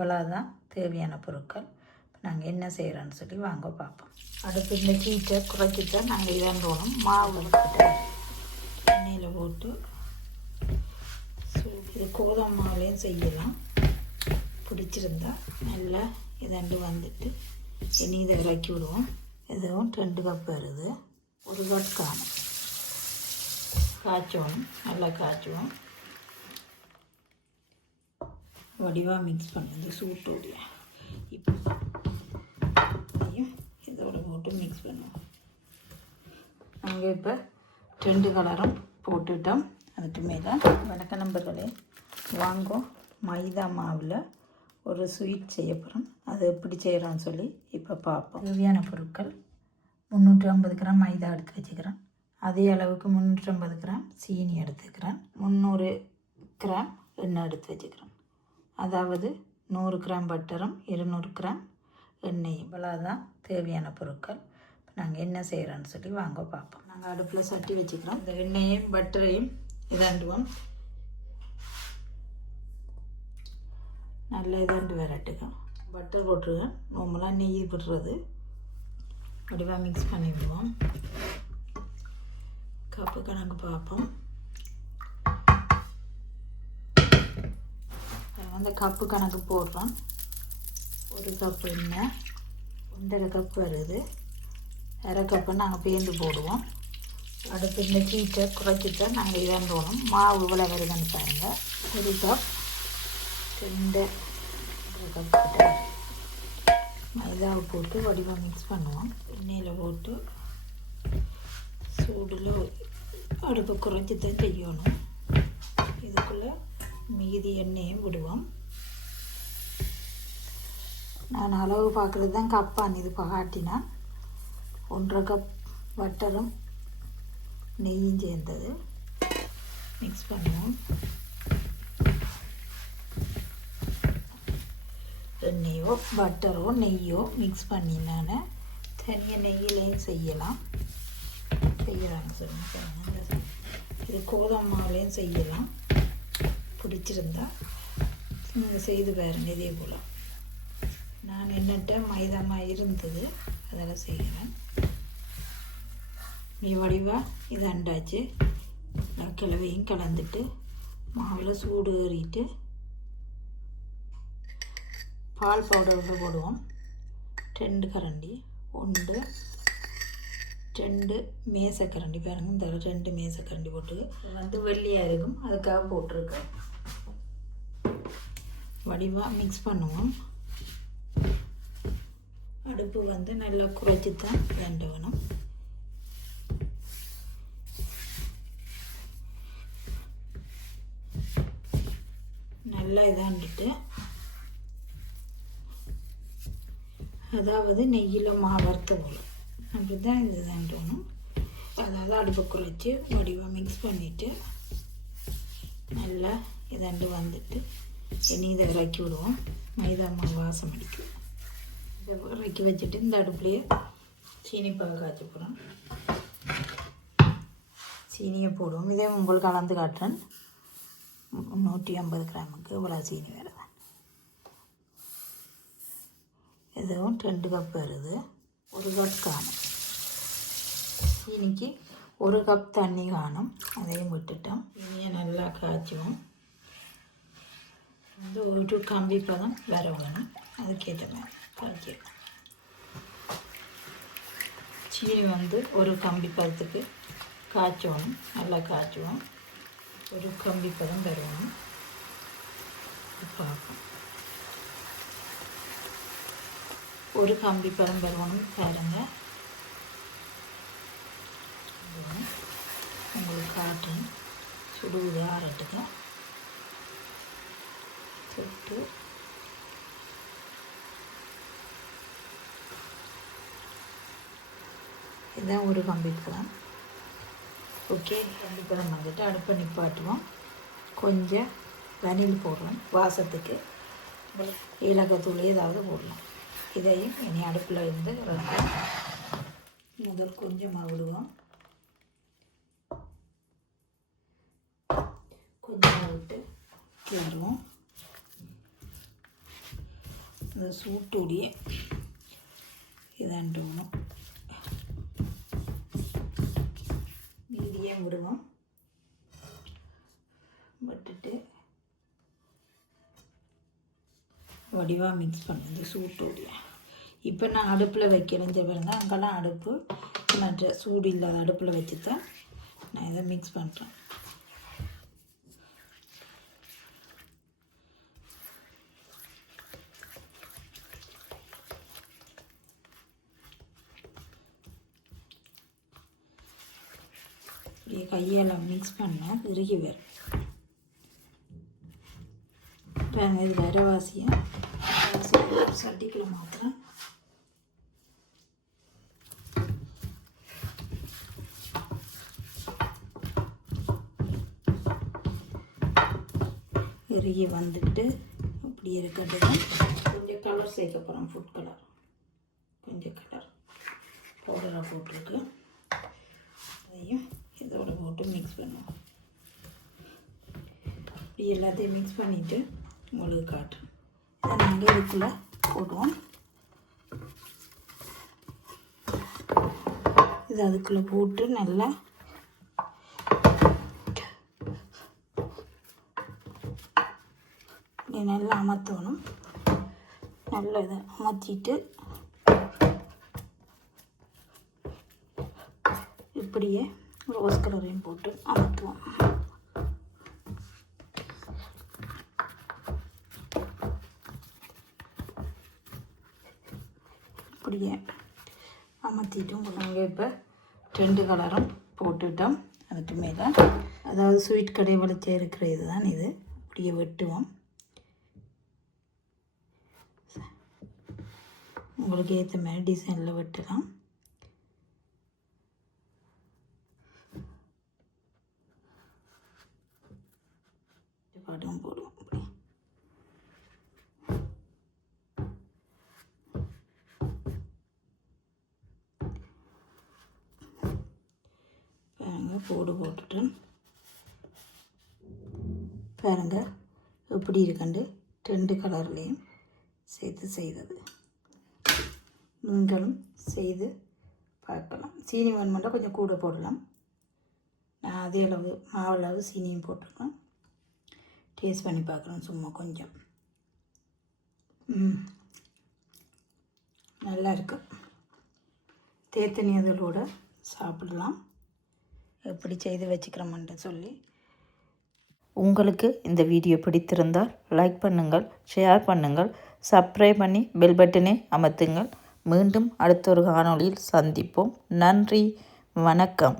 இவ்வளோதான் தேவையான பொருட்கள். நாங்கள் என்ன செய்கிறோன்னு சொல்லி வாங்க பார்ப்போம். அடுப்பு இந்த ஹீட்டை குறைச்சிட்டா நாங்கள் இதான் மாவு எடுத்துட்டு எண்ணெயில் போட்டு இது கோதுமை மாவுலேயும் செய்யலாம். பிடிச்சிருந்தா நல்லா இதண்டு வந்துட்டு இனி இதை இறக்கி விடுவோம். இதுவும் ரெண்டு கப் வருது. ஒரு கப் காணும். காய்ச்சணும். நல்லா காய்ச்சுவோம். வடிவாக மிக்ஸ் பண்ணி இந்த சூட்டோடைய இப்போ இதோட போட்டு மிக்ஸ் பண்ணுவோம். நாங்கள் இப்போ ரெண்டு கலரும் போட்டுட்டோம். அதுக்கு மேலே வணக்க நம்பர்களே வாங்கும் மைதா மாவில் ஒரு ஸ்வீட் செய்ய போகிறோம் அது எப்படி செய்கிறோன்னு சொல்லி இப்போ பார்ப்போம். தேவையான பொருட்கள் முந்நூற்றி ஐம்பது கிராம் மைதா எடுத்து வச்சுக்கிறேன். அதே அளவுக்கு முந்நூற்றி ஐம்பது கிராம் சீனி எடுத்துக்கிறேன். முந்நூறு கிராம் எண்ணெய் எடுத்து வச்சுக்கிறேன். அதாவது நூறு கிராம் பட்டரும் இருநூறு கிராம் எண்ணெயும் இவ்வளோதான் தேவையான பொருட்கள். நாங்கள் என்ன செய்கிறோன்னு சொல்லி வாங்க பார்ப்போம். நாங்கள் அடுப்பில் சட்டி வச்சுக்கிறோம். இந்த எண்ணெயையும் பட்டரையும் இதாண்டுவோம். நல்ல இதாண்டு விரட்டுக்கும் பட்டர் போட்டுருக்கேன் நார்மலாக நெய் விடுறது. வடிவாக மிக்ஸ் பண்ணி விடுவோம் கப்பு கணக்கு பார்ப்போம். அந்த கப்பு கணக்கு போடுறோம். ஒரு கப்பு எண்ணெய் ஒன்றரை கப் வருது. அரை கப்பு நாங்கள் பேந்து போடுவோம். அடுத்து இந்த ஹீட்டை குறைச்சிட்டு நாங்கள் இதான் மாவு இவ்வளோ வருதுன்னு பாருங்கள் ஒரு கப். ரெண்டு. ஒரு கப் கிட்ட. மைதாவை போட்டு வடிவாக மிக்ஸ் பண்ணுவோம். எண்ணெயில் போட்டு சூடில் அடுப்பு குறைச்சி தான் செய்யணும். இதுக்குள்ளே மீதி எண்ணெயும் விடுவோம். நான் அளவு பார்க்குறது தான் கப்பான். இது பகாட்டினா ஒன்றரை கப் வட்டரும் நெய்யும் சேர்ந்தது. மிக்ஸ் பண்ணுவோம். எண்ணெயோ பட்டரோ நெய்யோ மிக்ஸ் பண்ணி நான் தனியாக நெய்யிலையும் செய்யலாம். செய்யலாங்க சொல்லுங்க இது கோதுமை மாவுலேயும் செய்யலாம். பிடிச்சிருந்தா நீங்கள் செய்து பாருங்கள் இதே போல். நான் என்னட்ட மைதாமா இருந்தது அதெல்லாம் செய்கிறேன். நீ வடிவாக இது அண்டாச்சு. நான் கிழவையும் கலந்துட்டு மாவில் சூடு ஏறிட்டு பால் பவுடரில் போடுவோம். ரெண்டு கரண்டி ஒன்று ரெண்டு மேசக்கரண்டி. பாருங்கள் இந்த ரெண்டு மேசக்கரண்டி போட்டு வந்து வெள்ளியாக இருக்கும் அதுக்காக போட்டிருக்கேன். வடிவாக மிக்ஸ் பண்ணுவோம். அடுப்பு வந்து நல்லா குறைச்சி தான் ரெண்டு வேணும். நல்லா இதாண்டுட்டு அதாவது நெய்யில் மாவறுத்து போலும் அப்படி தான் இது தாண்டணும் அதாவது அடுப்பை குறைச்சி வடிவாக மிக்ஸ் பண்ணிவிட்டு நல்லா இதாண்டு வந்துட்டு இனி இதை இறக்கி விடுவோம். மைதா மாவு வாசம் அடிக்கும் இதை இறக்கி வச்சுட்டு இந்த அடுப்புலேயே சீனி பாகு காய்ச்ச போகிறோம் சீனியை போடுவோம். இதே உங்களுக்கு கலந்து காட்டுறேன். நூற்றி ஐம்பது கிராமுக்கு இவ்வளோ சீனி வருது. இதுவும் ரெண்டு கப் வருது. ஒரு கப் காணும். சீனிக்கு ஒரு கப் தண்ணி காணும். அதையும் விட்டுட்டோம். இனியை நல்லா காய்ச்சுவோம். வந்து ஒரு கம்பி பதம் வர வேணும் அதுக்கேற்ற மாதிரி. காய்ச்சிடும் சீனி வந்து ஒரு கம்பி பதத்துக்கு காய்ச்சணும் நல்லா காய்ச்சுவோம். ஒரு கம்பி பதம் வரணும் பார்ப்போம். ஒரு கம்பி பதம் வருவோம் பாருங்கள் உங்களுக்கு காட்டுறேன் சுடுவது ஆறட்டுங்க போட்டு இதான் ஒரு கம்பிப்பழம் ஓகே கம்பிப்பழம் வந்துட்டு அடுப்பை நிப்பாட்டுவோம். கொஞ்சம் வனில் போடுறோம் வாசத்துக்கு. ஏலக்காய் ஏதாவது போடலாம். இதையும் இனி அடுப்பில் இருந்து முதல் கொஞ்சமாக விடுவோம். கொஞ்சமாக விட்டு கிளறுவோம். அந்த சூட்டோடைய இதாண்டு ஒன்றும் மீதியே விடுவோம் விட்டுட்டு வடிவாக மிக்ஸ் பண்ணுது சூட்டோடைய. இப்போ நான் அடுப்பில் வைக்கிறேன். பாருங்க அங்கெல்லாம் அடுப்பு. மற்ற சூடு இல்லாத அடுப்பில் வச்சு தான் நான் இதை மிக்ஸ் பண்ணுறேன் இப்படியே கையால் மிக்ஸ் பண்ணால் இறுகி வரும். பாருங்க இது வரவாசியாக சட்டிக்குள்ள மாத்திரம். இறுகி வந்துட்டு அப்படி இருக்கட்டும். கொஞ்சம் கலர் சேர்க்க போகிறோம் ஃபுட் கலர் கொஞ்சம் கலர் பவுடரை போட்டிருக்கு. போட்டு மிக்ஸ் பண்ணுவோம். இப்படி எல்லாத்தையும் மிக்ஸ் பண்ணிவிட்டு உங்களுக்கு காட்டுறோம். இதை நாங்கள் இதுக்குள்ளே போடுவோம். இது அதுக்குள்ளே போட்டு நல்லா இப்படி நல்லா அமர்த்தணும். நல்லா இதை அமர்த்திட்டு இப்படியே ரோஸ் கலரையும் போட்டு அமர்த்துவோம் இப்படியே அமர்த்திட்டும் நாங்கள் இப்போ ரெண்டு கலரும் போட்டுட்டோம். அதுக்கு மேலே அதாவது ஸ்வீட் கடை வளர்ச்சி இருக்கிற இதுதான் இது. அப்படியே வெட்டுவோம். உங்களுக்கு ஏற்ற மாதிரி டிசைனில் வெட்டலாம் பாட்டும் போடுவோம் அப்படி பாருங்க போடு போட்டுட்டேன் பாருங்க எப்படி இருக்கண்டு? ரெண்டு கலர்லேயும் சேர்த்து செய்தது. நீங்களும் செய்து பார்க்கலாம். சீனி வேணுமெண்டா கொஞ்சம் கூட போடலாம். நான் அதே அளவு மாவு அளவு சீனியும் போட்டிருக்கேன் டேஸ்ட் பண்ணி பார்க்குறேன் சும்மா கொஞ்சம். ம் நல்லா இருக்கு. தேத்தனி அதோட சாப்பிடலாம். எப்படி செய்து வச்சுக்கிறோம்ன்ட்டு சொல்லி. உங்களுக்கு இந்த வீடியோ பிடித்திருந்தால் லைக் பண்ணுங்கள் ஷேர் பண்ணுங்கள் சப்ஸ்கிரைப் பண்ணி பெல் பட்டனை அமர்த்துங்கள். மீண்டும் அடுத்த ஒரு காணொளியில் சந்திப்போம். நன்றி வணக்கம்.